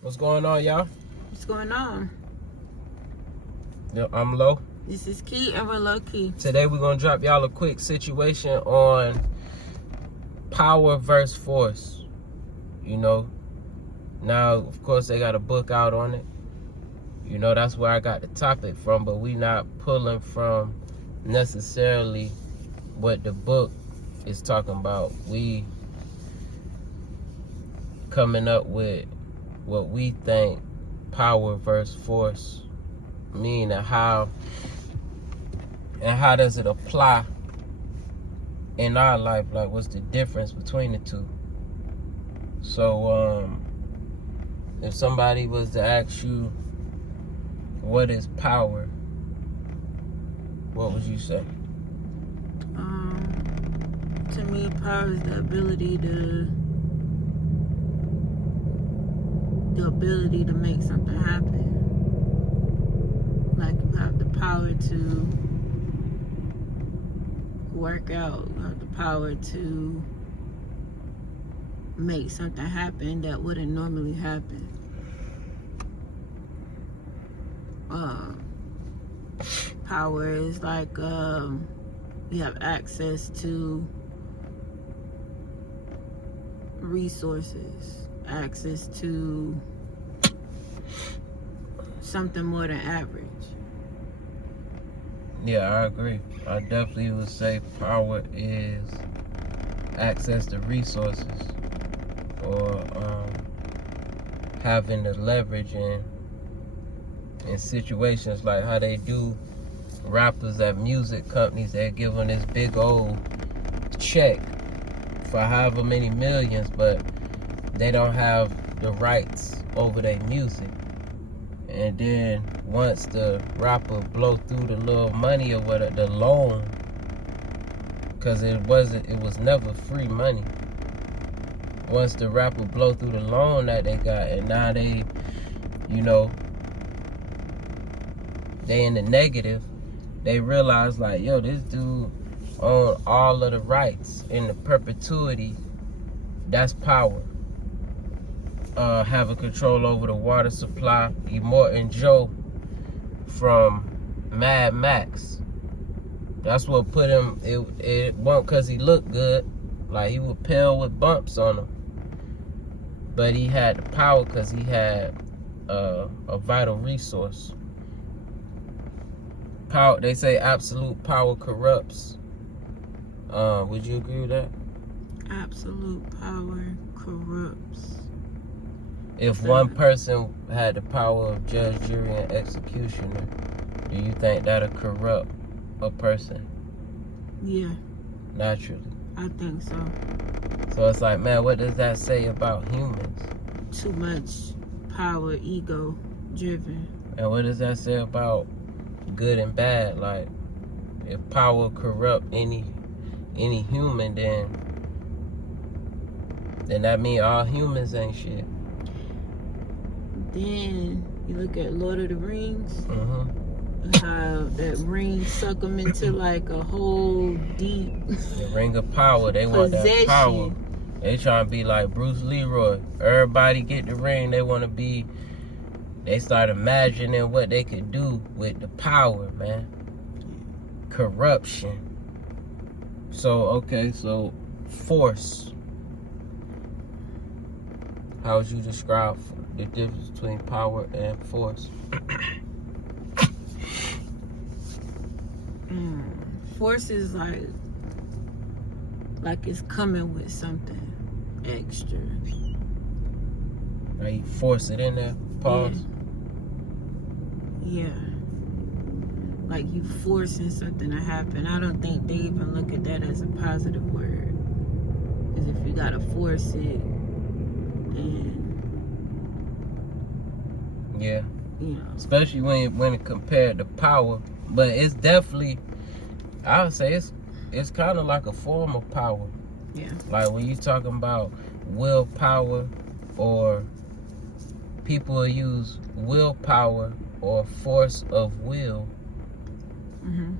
What's going on, y'all? What's going on? Yep, I'm Lo. This is Key and we're Lo&Kee. Today we're gonna drop y'all a quick situation on power versus force. You know, now of course they got a book out on it. You know, that's where I got the topic from, but we not pulling from necessarily what the book is talking about. We coming up with what we think power versus force mean, and how does it apply in our life. Like, what's the difference between the two? So if somebody was to ask you what is power, what would you say? To me, power is the ability to make something happen. Like, you have the power to work out, you have the power to make something happen that wouldn't normally happen. Power is like you have access to resources, access to something more than average. Yeah, I agree. I definitely would say power is access to resources, or having the leverage in situations like how they do rappers at music companies. They're given this big old check for however many millions, but they don't have the rights over their music. And then once the rapper blow through the little money or whatever, the loan, because it was never free money. Once the rapper blow through the loan that they got, and now they, you know, they in the negative, they realize like, yo, this dude own all of the rights in the perpetuity. That's power. Having control over the water supply. Immortan Joe from Mad Max. That's what put him. It wasn't because he looked good. Like, he was pale with bumps on him, but he had the power because he had a vital resource. Power. They say absolute power corrupts. Would you agree with that? Absolute power corrupts. If one person had the power of judge, jury, and executioner, do you think that'll corrupt a person? Yeah. Naturally. I think so. So it's like, man, what does that say about humans? Too much power, ego driven. And what does that say about good and bad? Like, if power corrupt any human, then that means all humans ain't shit. Then you look at Lord of the Rings. Mm-hmm. How that ring suck them into like a whole deep. The ring of power. They want that power. They trying to be like Bruce Leroy. Everybody get the ring. They want to be. They start imagining what they could do with the power, man. Corruption. So, okay, so force. How would you describe the difference between power and force? Force is like it's coming with something extra. Like, you force it in there. Pause. Yeah. Like, you forcing something to happen. I don't think they even look at that as a positive word. Because if you gotta force it, then yeah, you know. Especially when it compared to power, but it's definitely, I would say it's kind of like a form of power. Yeah. Like, when you talking about willpower, or people will use willpower or force of will. Mm-hmm.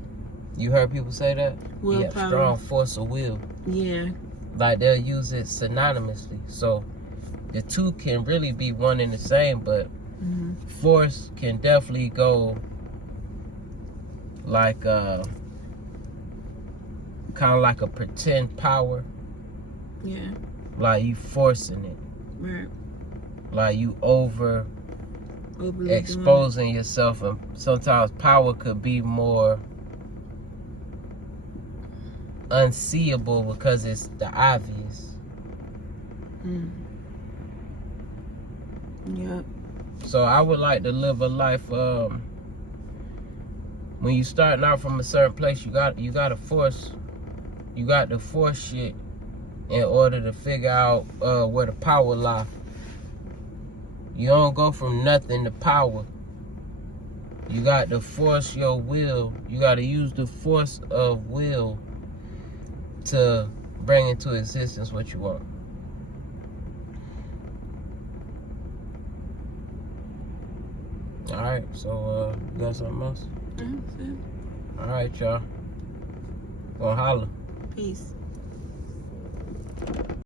You heard people say that? Willpower. Yeah, strong force of will. Yeah. Like, they'll use it synonymously. So the two can really be one and the same, but force can definitely go like kind of like a pretend power. Yeah. Like you forcing it. Right. Like you overly exposing yourself, and sometimes power could be more unseeable because it's the obvious. Yep. So I would like to live a life. When you starting out from a certain place, you got to force shit in order to figure out where the power lies. You don't go from nothing to power. You got to force your will. You got to use the force of will to bring into existence what you want. All right, so you got something else? All right, y'all. Gonna holler. Peace.